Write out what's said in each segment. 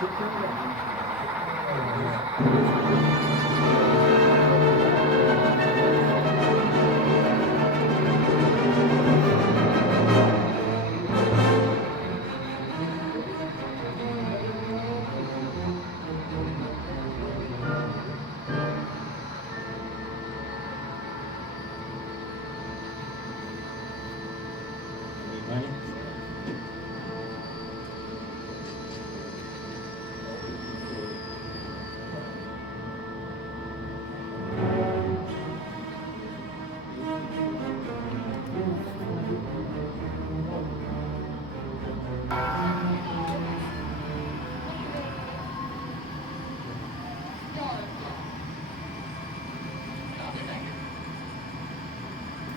Take care of that.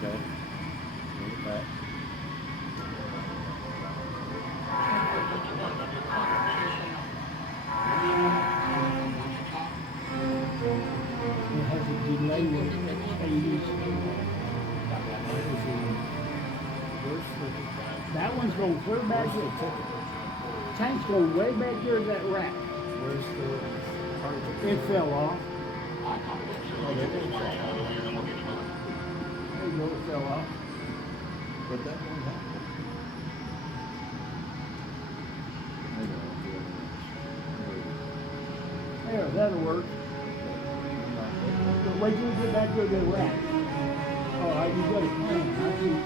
Okay. Bring it back. It has a delay when it changes. That one's going clear back there. Tank's going way back there to that rack. Where's the cartridge? It fell off. Oh, they didn't fall off. There you go, it fell off. But that won't happen. I know. There, that'll work. But wait till we get back to the rack. All right, you got a plan. I think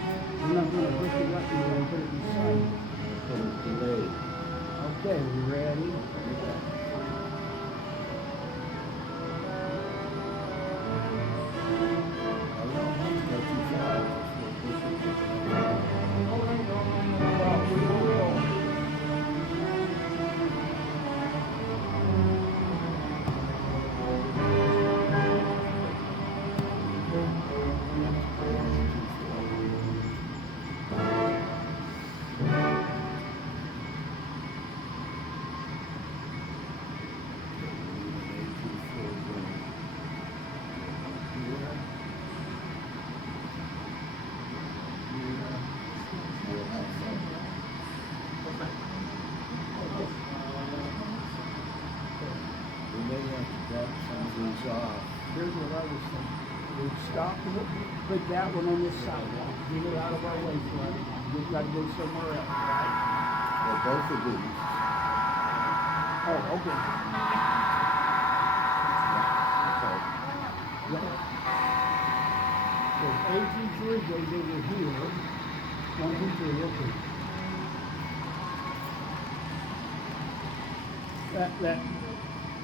we're not going to hook it up here and put it inside. But it's delayed. Okay, we ready? I don't want to go too far. Well, we will. We may have to drop some of these off. Here's what I was thinking. We'd stop and put that one on this sidewalk. Get it out of our way for right now. We've got to go somewhere else, right? Well, both of these. Oh, okay. Okay. Yeah. So 83 goes over here. 1, 2, 3, okay.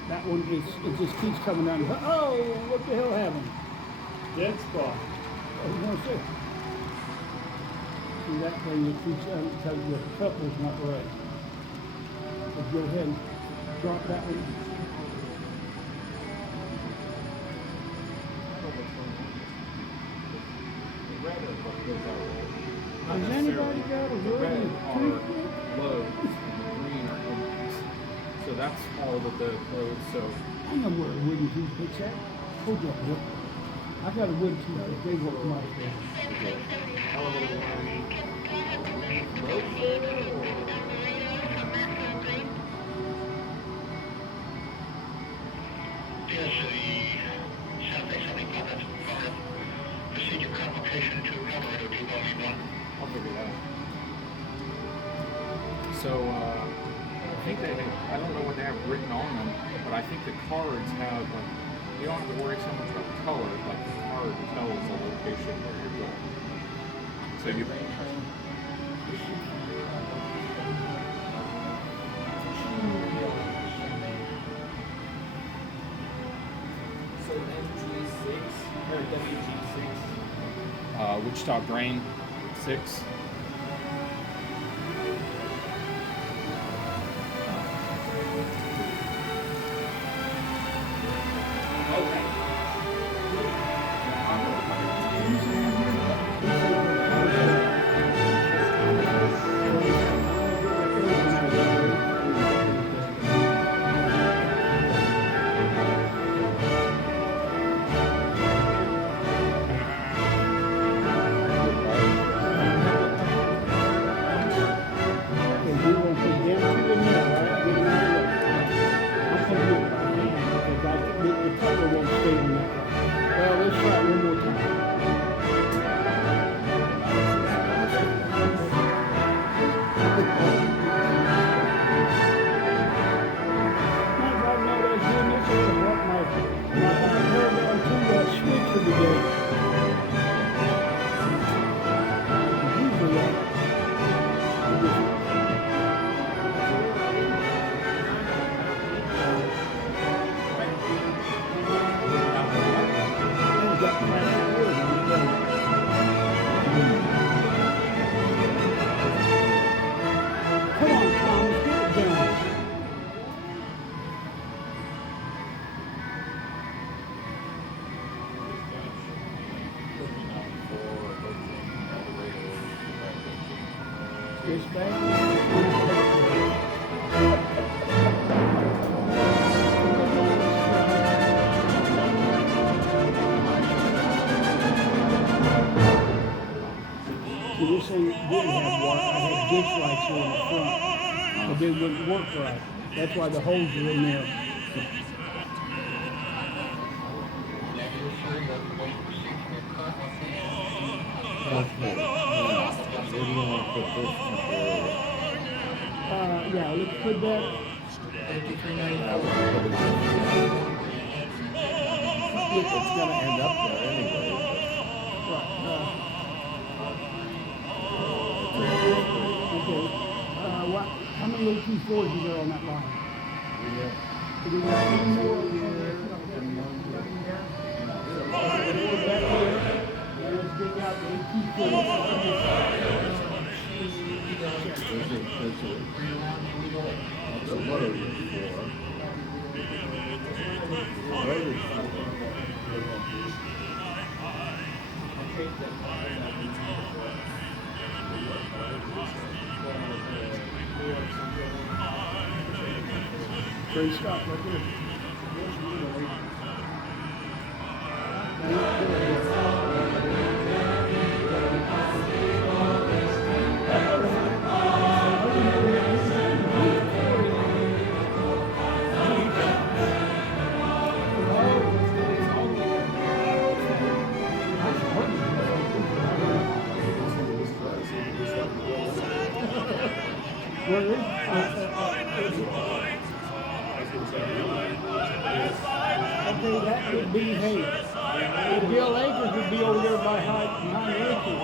That one it just keeps coming down. Oh, what the hell happened? Dead spot. I was gonna say. See that thing that keeps because the couple's not right. But go ahead and drop that one. Has anybody got a The red wooden are toothpick? loads, and the green are empties. So that's all of the loads. So I know where a wooden toothpick's at. Hold up, look. I got a wooden toothpick. They work my thing. Procedure complication to operator 2001. I'll figure that out. So I think I don't know what they have written on them, but I think the cards have like, you don't have to worry so much about the color, like the card tells the location where you're going. So you So MG6 or WG6. Wichita Grain 6. This bank. See, this thing didn't have water. I had ditch lights here in the front, but they wouldn't work right. That's why the holes are in there. Okay. Now, where do you want to put this temporarily? Yeah, let's put that. It's gonna end up there anyway. Right, okay. How many AP4s you got on that line? Do we got any more? Put that here. And let's dig out the AP4. That's a load for. Loaded for. Great stuff right there. Really? Okay, that would be, hey, the Bill Acres would be over there behind Acres.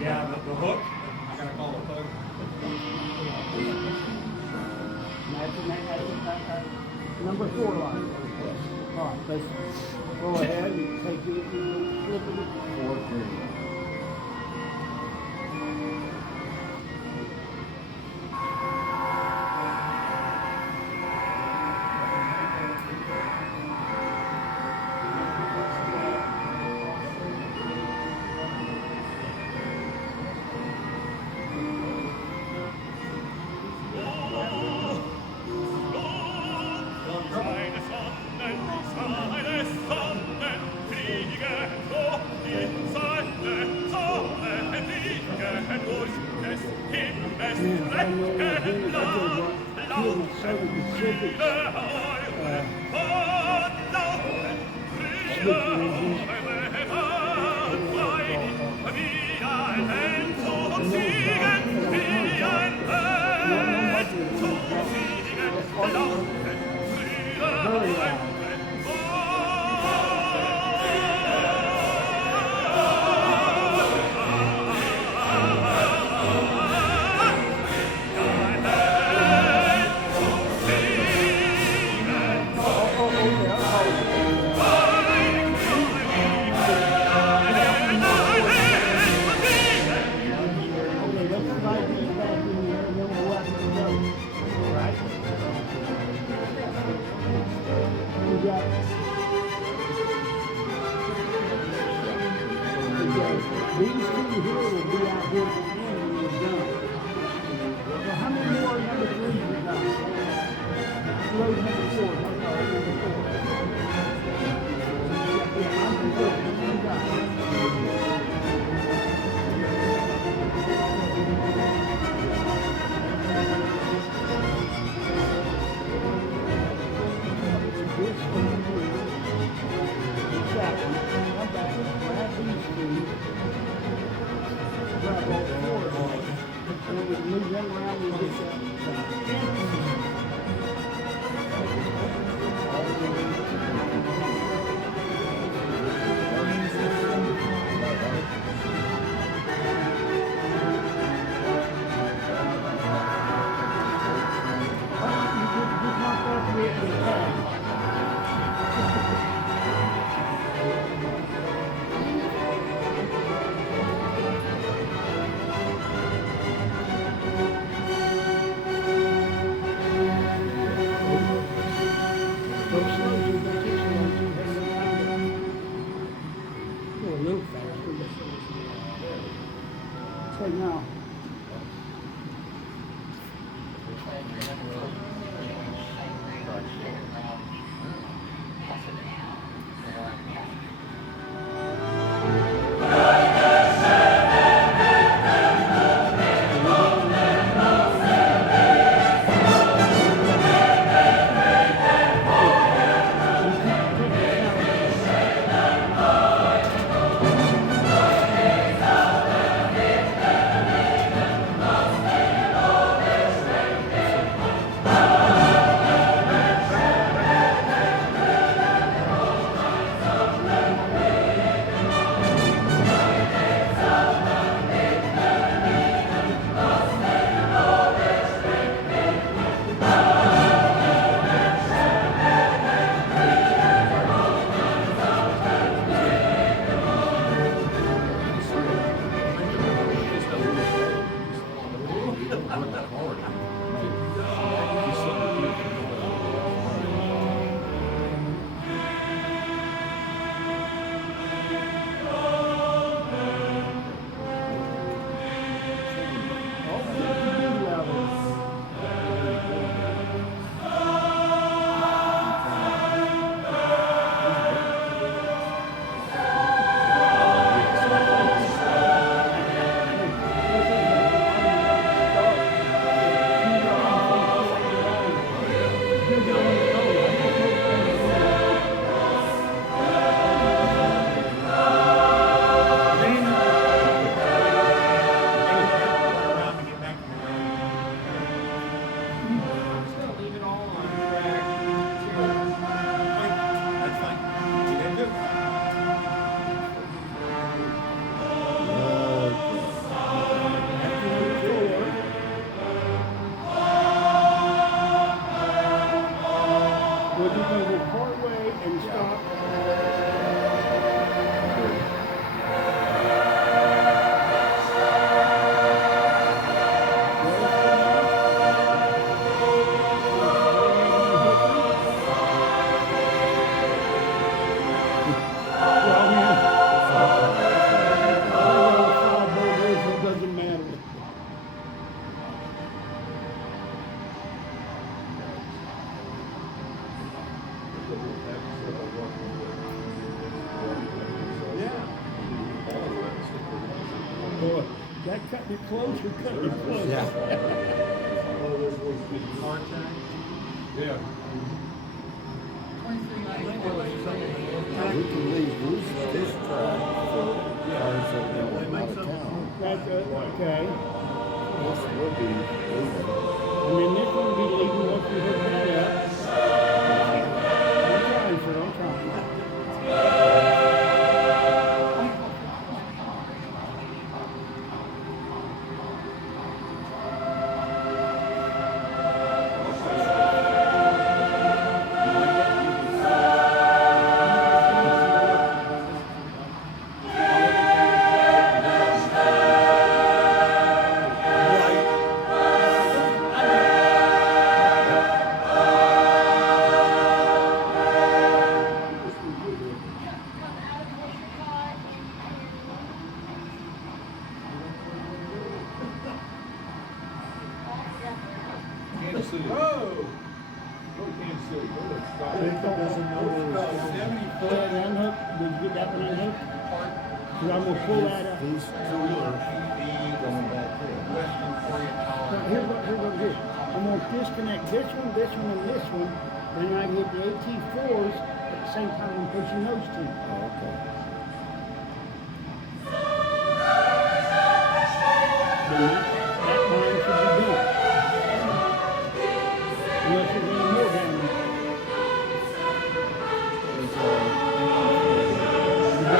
Yeah, the hook. I gotta call the hook. That's number 4 line. All right, let's go ahead and take it and flip it. 4-3. These two here will be out here at the end when you're done. So how many more number threes you got? Road number 4. I'm sorry, number 4. Yeah, I'm good. You got it. This one here, it's that one. Come back, grab these two. Grab all 4 of them. And we move them around and get that empty. Okay, now. We're just going to go partway and stop. Doesn't matter. Boy, that cut me close or cut me close. Yeah. Yeah. We can leave this track for cars that are going out of town. That's okay. This will be leaving. And then this one will be leaving once we hook that up. I'm trying, sir, I'm trying. City. Oh! Go to Kansas City. Go to Scotland. Jacob doesn't know where it's going. 70 Go ahead and unhook. Did you get that one unhooked? Because I'm gonna pull that up. These two are going back here. Western Orient So Tower. here's what it is. I'm gonna disconnect this one, and this one. Then I hit the AT4s at the same time I'm pushing those two. Oh, okay. Then that line should be done. Unless there's any more down there. It's, You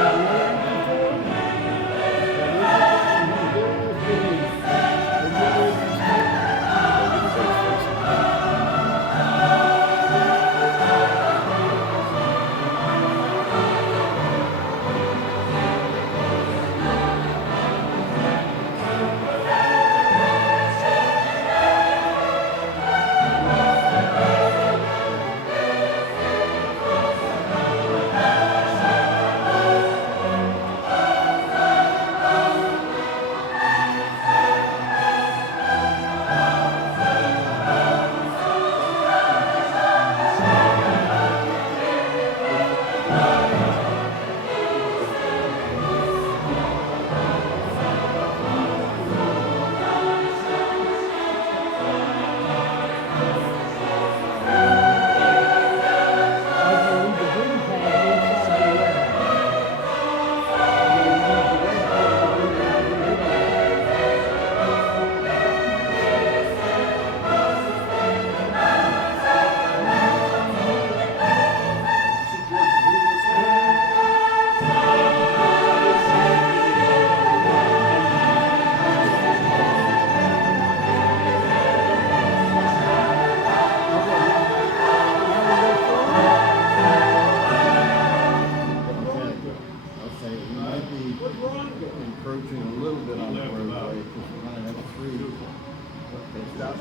got another AT4? okay, we might be encroaching a little bit on the roadway because we're gonna have a free. Okay, stop.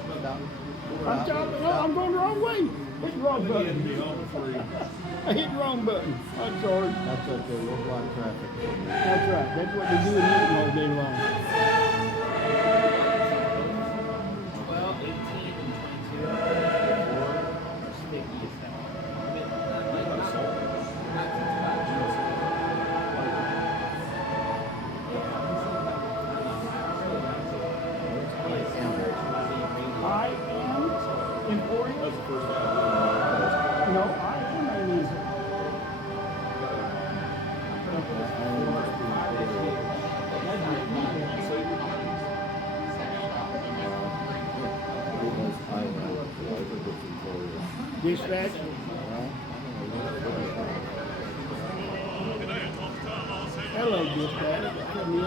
I'm stopping. No, I'm going the wrong way. Hit the wrong button. I hit the wrong button. I'm sorry. That's okay, we'll block traffic. That's right. That's what they do in Newton all day long. Well, 18 and 22 are sticky as hell. I am important. That's the first thing. No, I am ain't easy. Dispatch. Hello, dispatch. Come in.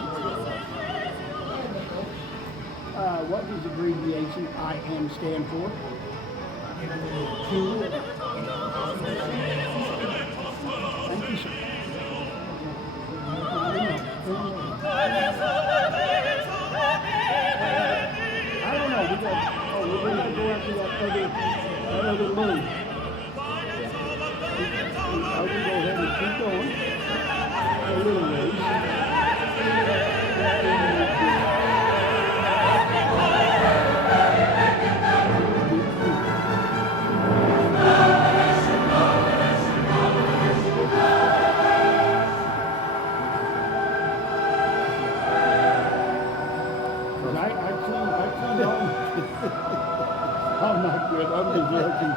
What does abbreviation IM stand for? Thank you, sir. I don't know. We're gonna go after that other load. I will go ahead and keep going. A little ways. I'm not good. I'm just joking.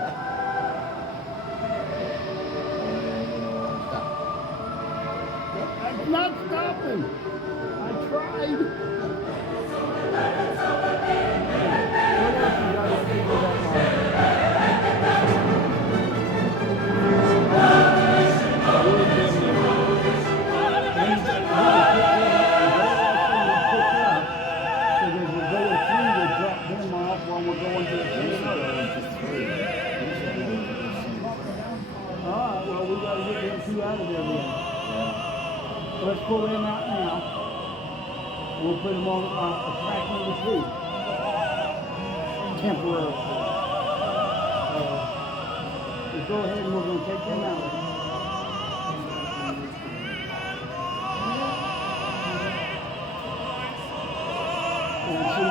I'm not stopping. I tried. What else you got to think out of there then. Let's pull them out now. We'll put them on track number 3. Temporarily. Let's go ahead and we're going to take them out. And see,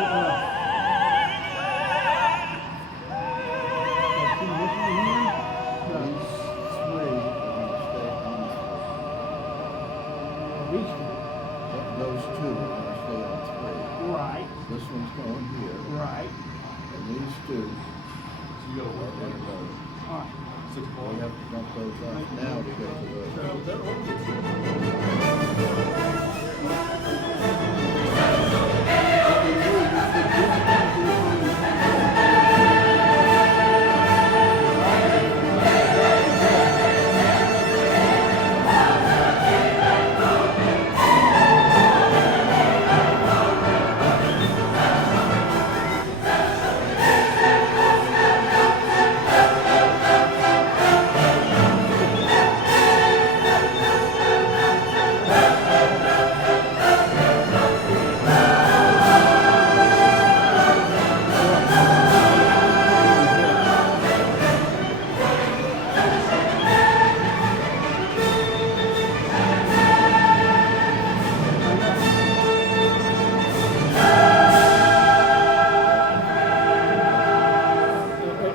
two. So you gotta work There like it goes. All right. 6 We o'clock. have to dump those out now to get to the. So that ordinance.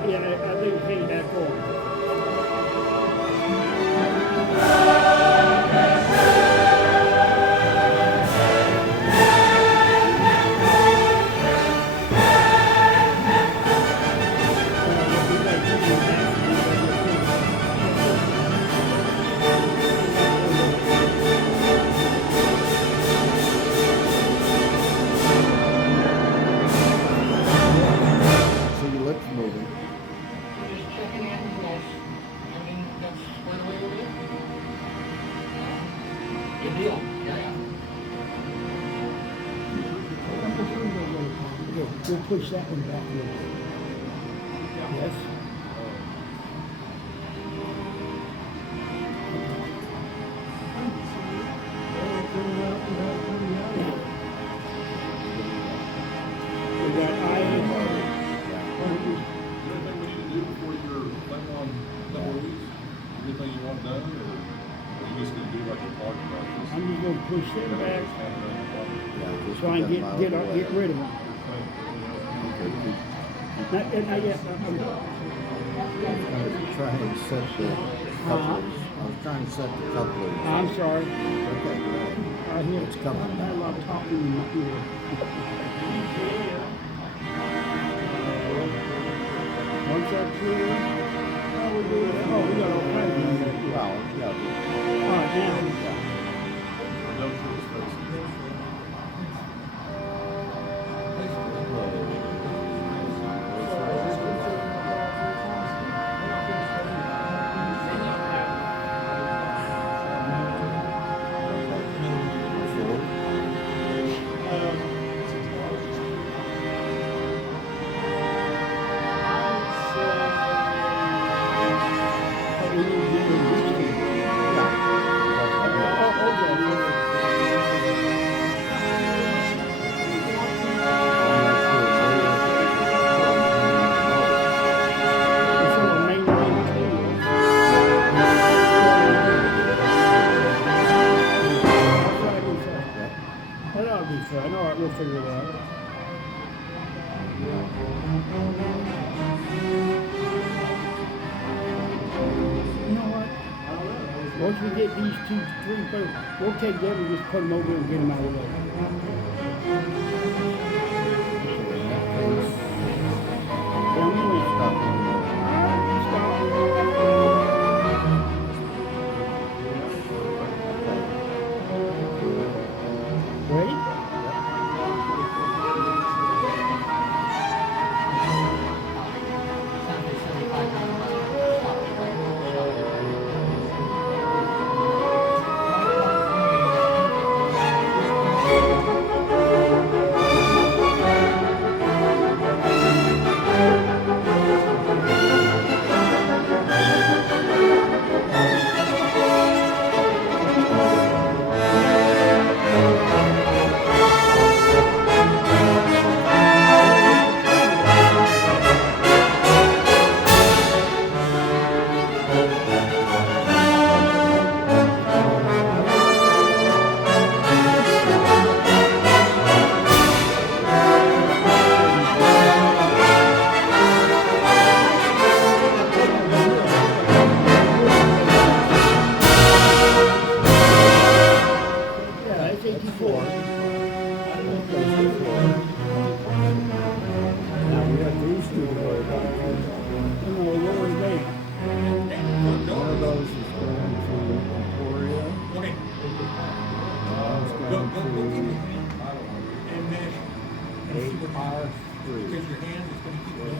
Yeah, I think it came back on. See your lips moving. Just checking in, yes. Everything that's squared away over there? Good deal. Yeah. Okay, we'll push that one back a little bit. Yes? We got Anything we need to do before you're planning on a couple of weeks? Anything you want done, or are you just gonna do like a parking lot? I'm just gonna push them back Yeah, just so I get can them out of the way. get rid of them. Okay, keep- Not yet, I was trying to set the couplers. I was trying to set the couplers. I'm sorry. Okay, go ahead. I hear It's coming I had a lot of talking in my ear. Once that's clear, how we do that? Oh, we got all kinds of them back here. Well, yeah, All right, now, No short spaces. we need to get rid of these two. That'll be fun. All right, we'll figure it out. You know what? Once we get these 2, 3, 4, we'll take them and just put them over and get them out of the way. Tell me when. Stop. Ready? Because your hand is gonna keep going.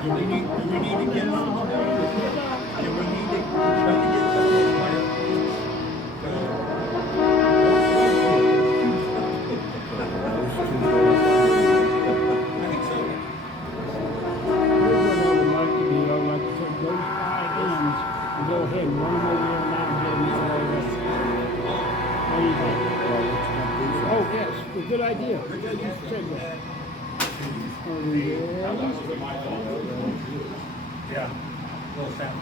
Do we need to get some? Do we need to try to get some wire? I think so. Here's what I would like to do. I would like to take those 5 ends and go ahead and run them over there now and get them installed. What do you think? Oh, yes, a good idea. You should say that. Yeah. Little sound.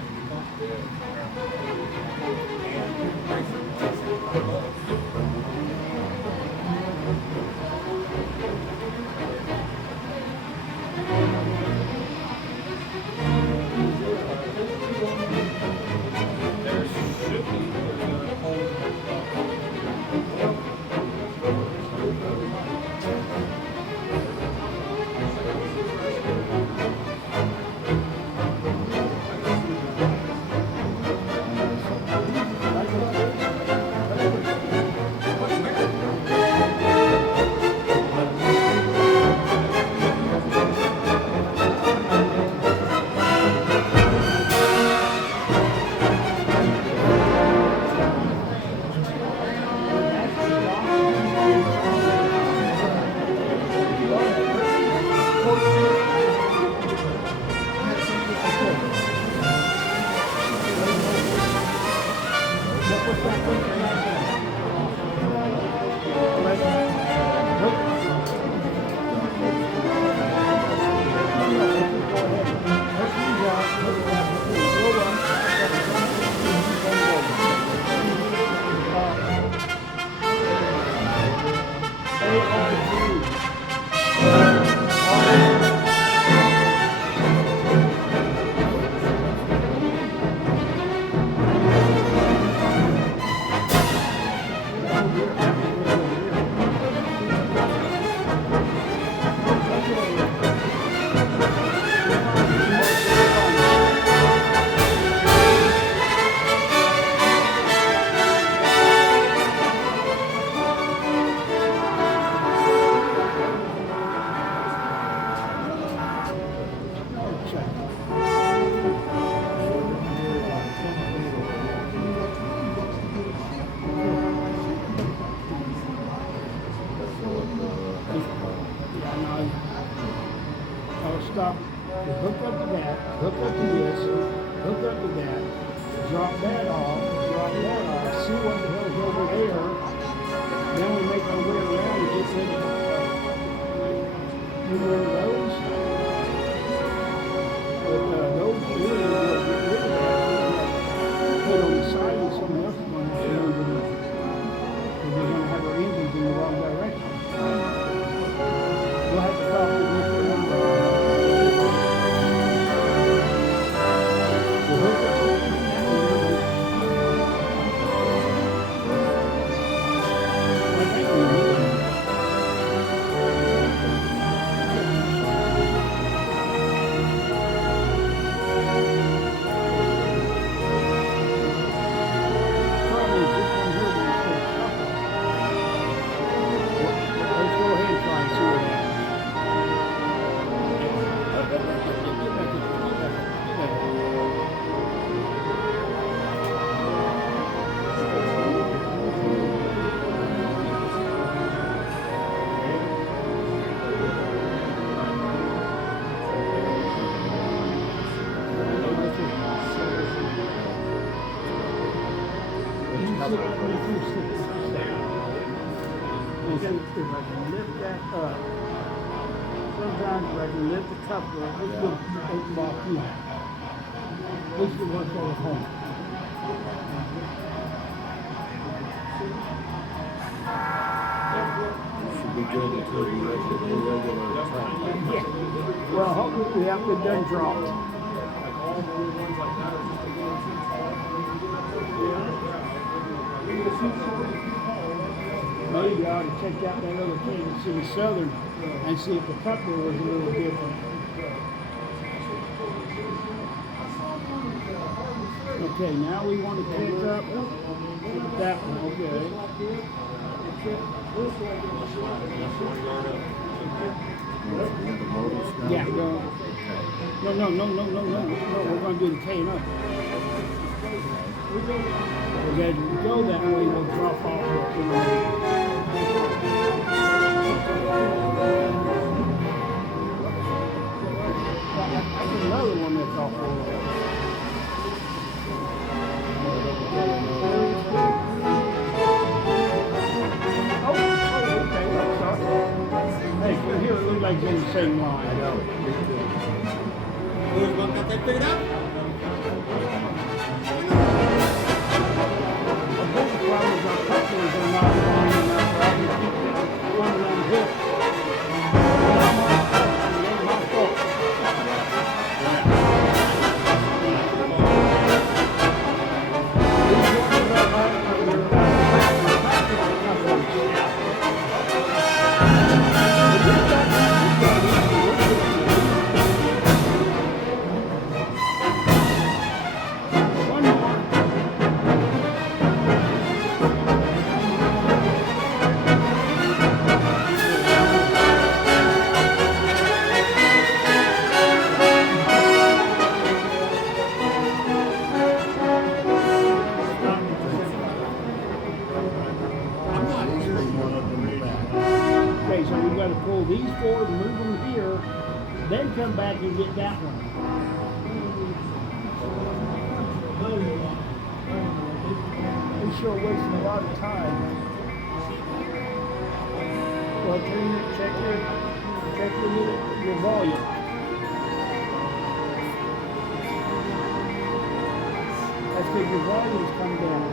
Stop, hook up to that, hook up to this, hook up to that, drop that off, see what the hell's over there, then we make our way around and get rid of one of those. But those really will get rid of that. Put on the side and something else is going to happen. Because we're going to have our engines in the wrong direction. We'll have to talk to Mr. Lumber. If I can lift that up, sometimes if I can lift the coupler, this will open off here. This will work all at home. Should be get it to the regular track. Yeah. Well, hopefully, yeah, it done dropped. Like all the little ones like that are just a little too tall. Maybe I ought to check out that other Kansas City Southern and see if the coupler was a little different. Okay, now we want to pick up that one. Okay. Yeah, no. We're going to do the K and up. Because as we go that way, we'll drop off That's another one that's off the road. Hey, from here it looks like they're in the same line. I know. Who's one got that figured out? The big problem is our couplers are not lining up right. We keep running on hips. It ain't my fault. These ones are one more. Okay, so we got to pull these forward, move them here, then come back and get that one. We sure wasting a lot of time. Well, check your volume. That's because your volume's come down.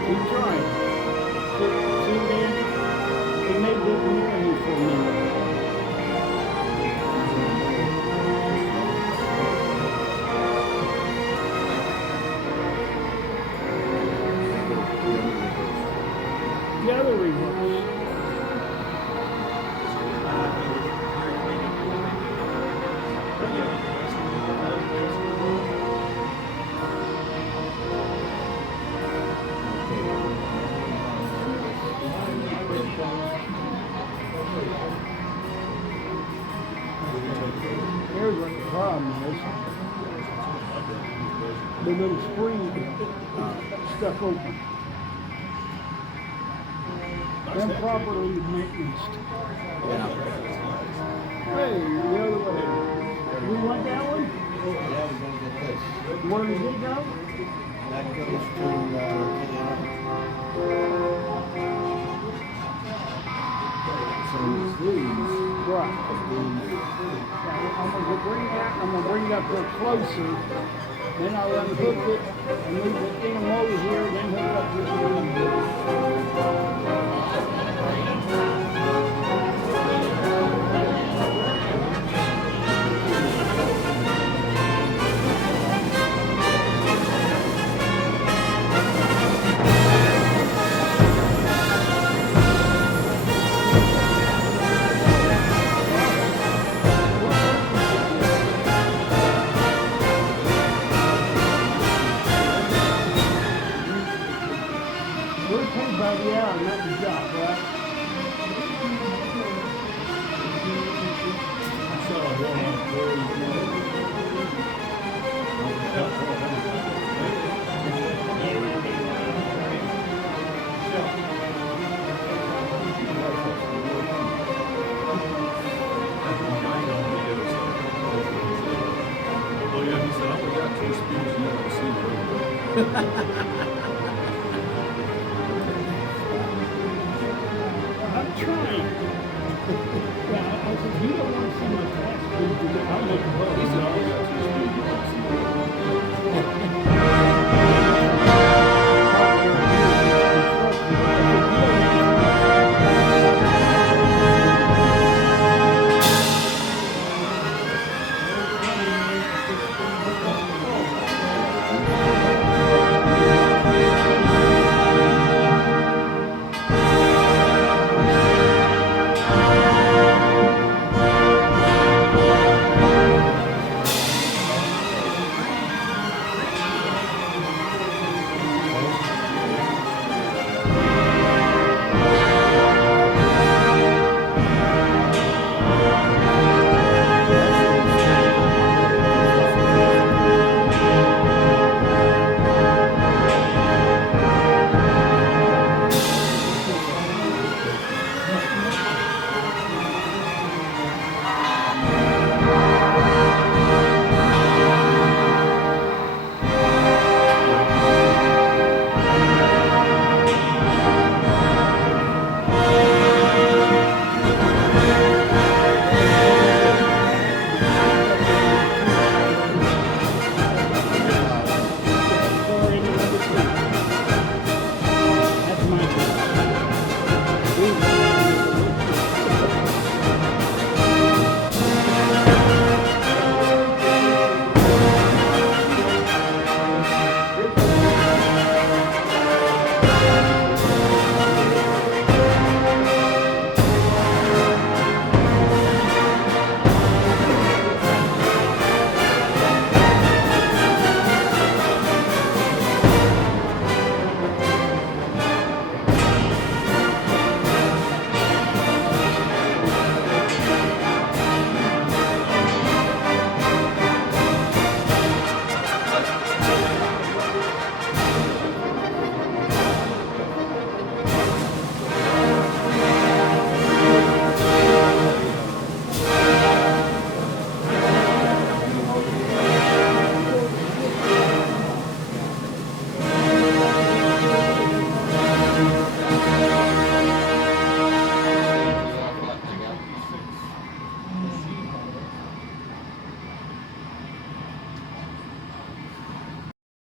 Keep trying. See, man, it may be near you for a minute. The other reverse. Here's what the problem is. The little spring stuck open. Improperly maintenance. Hey, the other way. We want that one? Yeah, we're gonna get this. Where does it go? That goes to so these Right. I'm gonna bring it up here closer. Then I'll unhook it and move the thing over here, then hook up this one. We're paid by the hour, not the job, right? Oh yeah, he said, I only got 2 speeds, you never see me.